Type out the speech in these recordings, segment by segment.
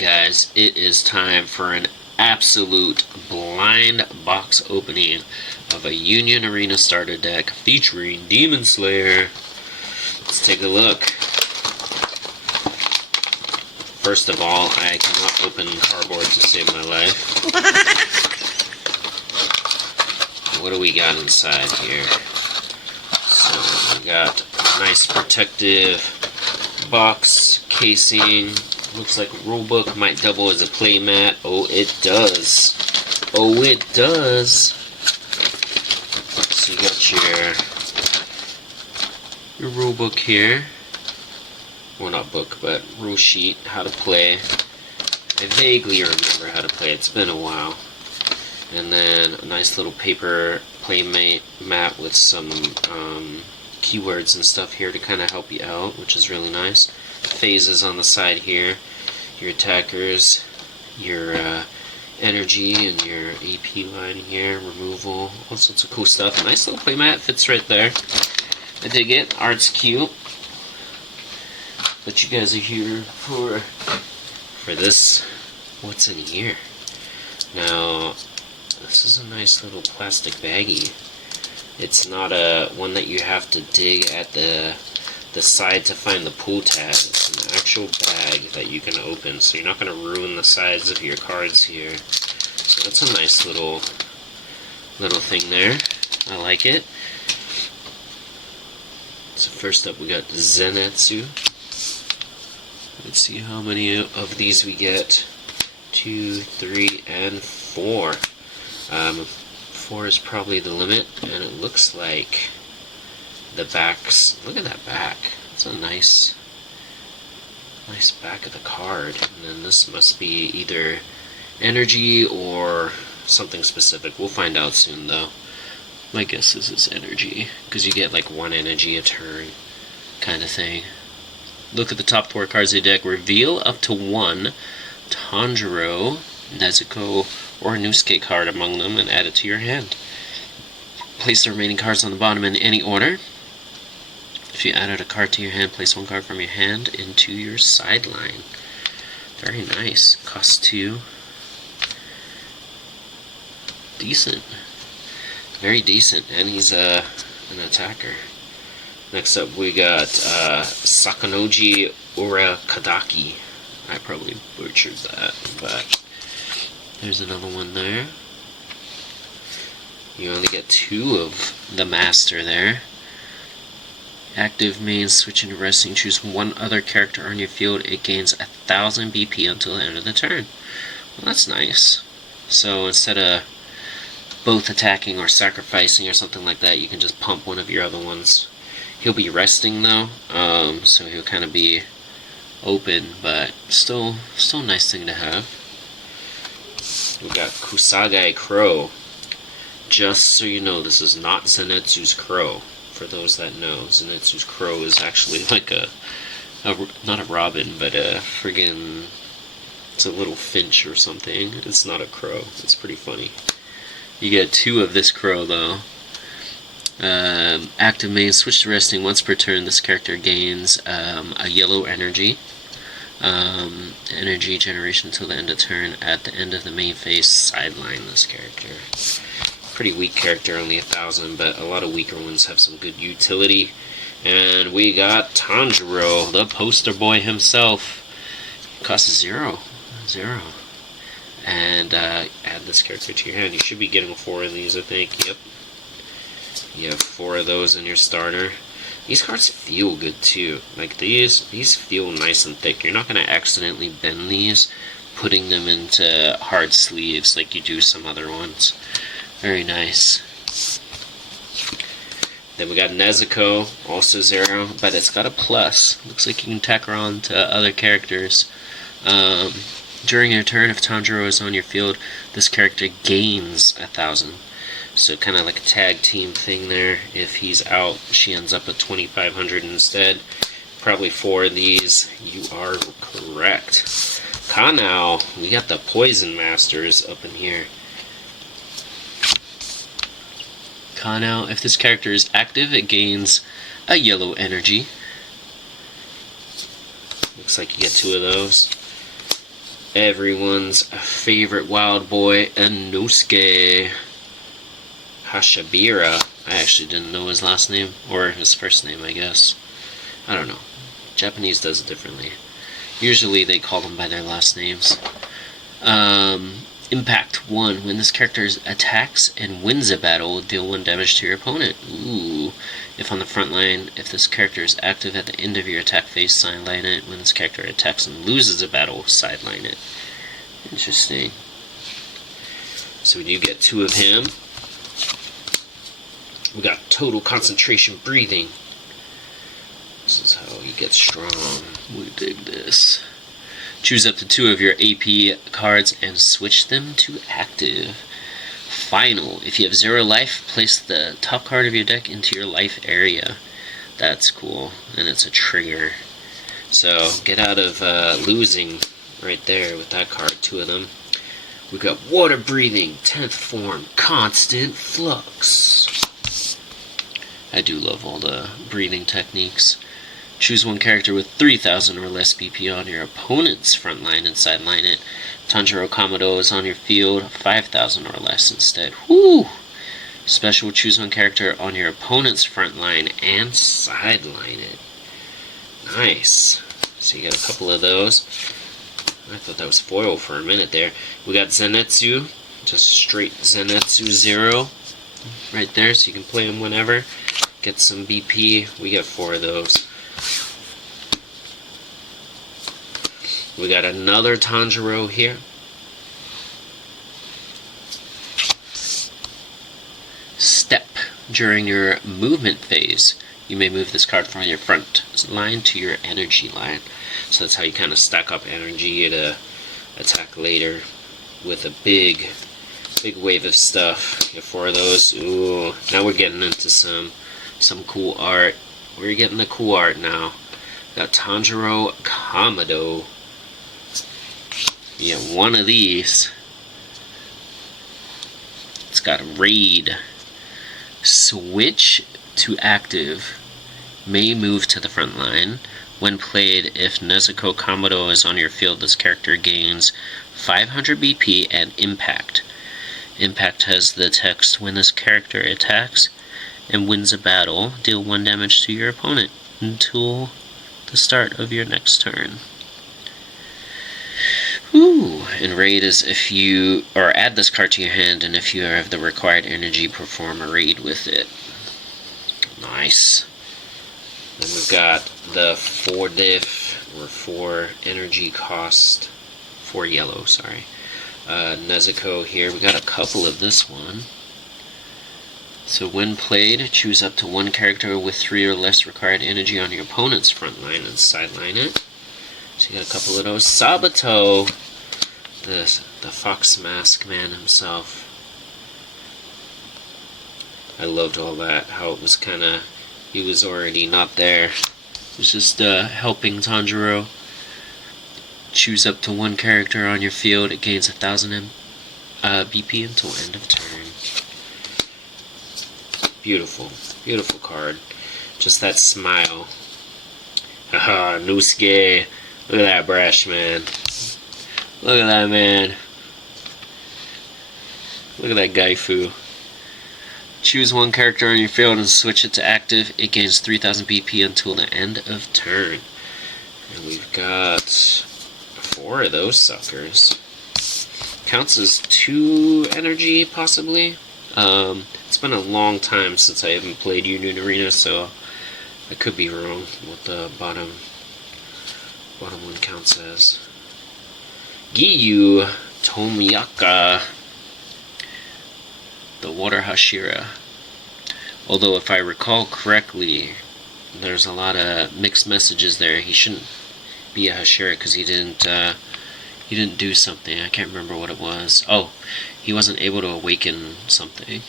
Alright guys, it is time for an absolute blind box opening of a Union Arena starter deck featuring Demon Slayer. Let's take a look. First of all, I cannot open cardboard to save my life. What do we got inside here? So we got a nice protective box casing. Looks like a rulebook, might double as a playmat. Oh, it does. Oh, it does. So you got your rulebook here. Well, not book, but rule sheet, how to play. I vaguely remember how to play. It's been a while. And then a nice little paper playmat with some keywords and stuff here to kind of help you out, which is really nice. Phases on the side here, your attackers, your energy, and your AP line here, removal, all sorts of cool stuff. Nice little playmat, fits right there. I dig it, art's cute. But you guys are here for this. What's in here? Now, this is a nice little plastic baggie. It's not a one that you have to dig at the side to find the pull tab. It's an actual bag that you can open, so you're not going to ruin the sides of your cards here. So that's a nice little thing there. I like it. So first up we got Zenitsu. Let's see how many of these we get. 2, 3, and 4. 4 is probably the limit, and it looks like the backs. Look at that back. It's a nice back of the card. And then this must be either energy or something specific. We'll find out soon, though. My guess is it's energy, because you get like 1 energy a turn, kind of thing. Look at the top 4 cards of the deck. Reveal up to 1 Tanjiro, Nezuko, or Nosuke card among them and add it to your hand. Place the remaining cards on the bottom in any order. If you added a card to your hand, place 1 card from your hand into your sideline. Very nice. Cost 2. Decent. Very decent. And he's an attacker. Next up we got Sakanoji Urakadaki. I probably butchered that, but there's another one there. You only get 2 of the master there. Active main, switch into resting, choose 1 other character on your field. It gains 1,000 BP until the end of the turn. Well, that's nice. So instead of both attacking or sacrificing or something like that, you can just pump one of your other ones. He'll be resting though, so he'll kind of be open, but still a nice thing to have. We got Kusagai Crow. Just so you know, this is not Zenitsu's crow. For those that know, Zenitsu's crow is actually like not a robin, but a friggin', it's a little finch or something. It's not a crow. It's pretty funny. You get 2 of this crow though. Active main, switch to resting once per turn. This character gains a yellow energy. Energy generation until the end of turn. At the end of the main phase, sideline this character. Pretty weak character, only 1,000, but a lot of weaker ones have some good utility. And we got Tanjiro, the poster boy himself. Costs 0. And add this character to your hand. You should be getting 4 of these, I think. Yep. You have 4 of those in your starter. These cards feel good too. Like these feel nice and thick. You're not going to accidentally bend these, putting them into hard sleeves like you do some other ones. Very nice. Then we got Nezuko, also 0, but it's got a plus. Looks like you can tack her on to other characters. During your turn, if Tanjiro is on your field, this character gains 1,000. So kind of like a tag team thing there. If he's out, she ends up at 2,500 instead. Probably 4 of these. You are correct. Kanao, we got the Poison Masters up in here. Kanao, if this character is active, it gains a yellow energy. Looks like you get 2 of those. everyone's favorite wild boy, Inosuke Hashabira. I actually didn't know his last name, or his first name, I guess. I don't know. Japanese does it differently. Usually they call them by their last names. Impact 1. When this character attacks and wins a battle, deal 1 damage to your opponent. Ooh. If on the front line, if this character is active at the end of your attack phase, sideline it. When this character attacks and loses a battle, sideline it. Interesting. So you get 2 of him. We got total concentration breathing. This is how he gets strong. We dig this. Choose up to 2 of your AP cards and switch them to active. Final. If you have 0 life, place the top card of your deck into your life area. That's cool. And it's a trigger. So get out of losing right there with that card. 2 of them. We got water breathing, 10th form, constant flux. I do love all the breathing techniques. Choose 1 character with 3,000 or less BP on your opponent's front line and sideline it. Tanjiro Kamado is on your field, 5,000 or less instead. Woo! Special, choose 1 character on your opponent's front line and sideline it. Nice. So you got a couple of those. I thought that was foil for a minute there. We got Zenitsu, just straight Zenitsu 0 right there, so you can play them whenever. Get some BP. We got 4 of those. We got another Tanjiro here. Step. During your movement phase, you may move this card from your front line to your energy line. So that's how you kind of stack up energy to attack later with a big wave of stuff. You have 4 of those. Ooh, now we're getting into some cool art. We're getting the cool art now. Got Tanjiro Kamado. You get 1 of these. It's got Raid. Switch to active. May move to the front line. When played, if Nezuko Kamado is on your field, this character gains 500 BP and Impact. Impact has the text, when this character attacks and wins a battle, deal 1 damage to your opponent until the start of your next turn. Ooh, and raid is if you, or add this card to your hand, and if you have the required energy, perform a raid with it. Nice. Then we've got the 4 diff, or 4 energy cost, 4 yellow, sorry. Nezuko here, we got a couple of this one. So when played, choose up to 1 character with 3 or less required energy on your opponent's front line and sideline it. So you got a couple of those. Sabato, the Fox Mask Man himself. I loved all that, how it was kind of, he was already not there. It was just helping Tanjiro. Choose up to 1 character on your field. It gains 1,000 BP until end of turn. Beautiful, beautiful card. Just that smile. Haha, Inosuke. Look at that brash man. Look at that man. Look at that Gaifu. Choose 1 character on your field and switch it to active. It gains 3,000 BP until the end of turn. And we've got 4 of those suckers. Counts as 2 energy, possibly. It's been a long time since I haven't played Union Arena, so I could be wrong what the bottom one counts as. Giyu Tomiyaka, the Water Hashira. Although if I recall correctly, there's a lot of mixed messages there. He shouldn't be a Hashira because he didn't do something. I can't remember what it was. Oh, he wasn't able to awaken something.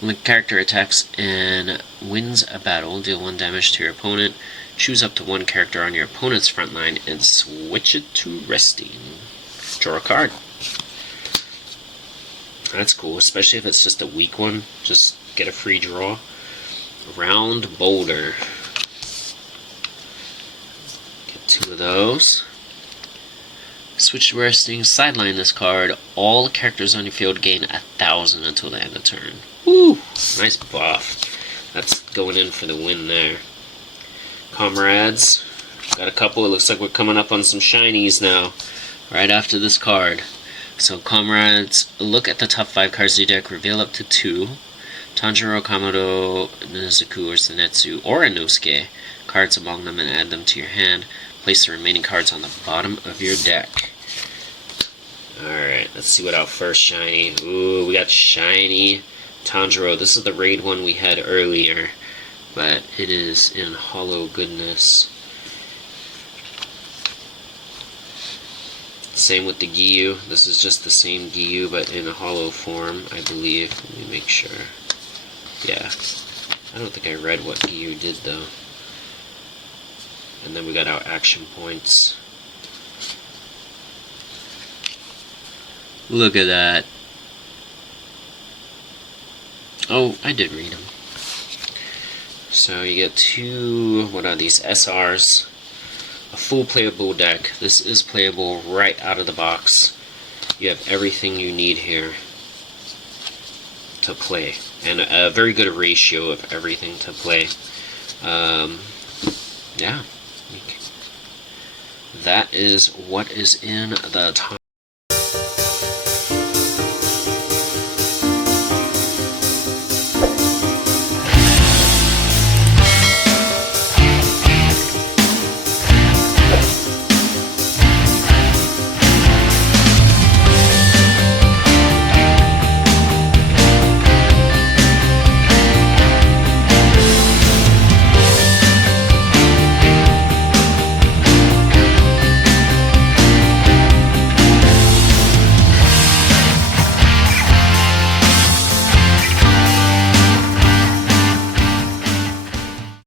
When the character attacks and wins a battle, deal 1 damage to your opponent. Choose up to 1 character on your opponent's front line and switch it to resting. Draw a card. That's cool, especially if it's just a weak one. Just get a free draw. Round Boulder. Get 2 of those. Switch to resting, sideline this card. All characters on your field gain 1,000 until the end of turn. Woo! Nice buff. That's going in for the win there. Comrades. Got a couple. It looks like we're coming up on some shinies now. Right after this card. So Comrades, look at the top 5 cards of your deck. Reveal up to 2. Tanjiro, Kamado, Nezuko, or Senetsu, or Inosuke cards among them and add them to your hand. Place the remaining cards on the bottom of your deck. Alright, let's see what our first shiny. Ooh, we got shiny Tanjiro. This is the raid one we had earlier, but it is in hollow goodness. Same with the Giyu. This is just the same Giyu, but in a hollow form, I believe. Let me make sure. Yeah. I don't think I read what Giyu did, though. And then we got our action points. Look at that. Oh, I did read them. So you get 2, what are these, SRs. A full playable deck. This is playable right out of the box. You have everything you need here to play. And a very good ratio of everything to play. Yeah. That is what is in the top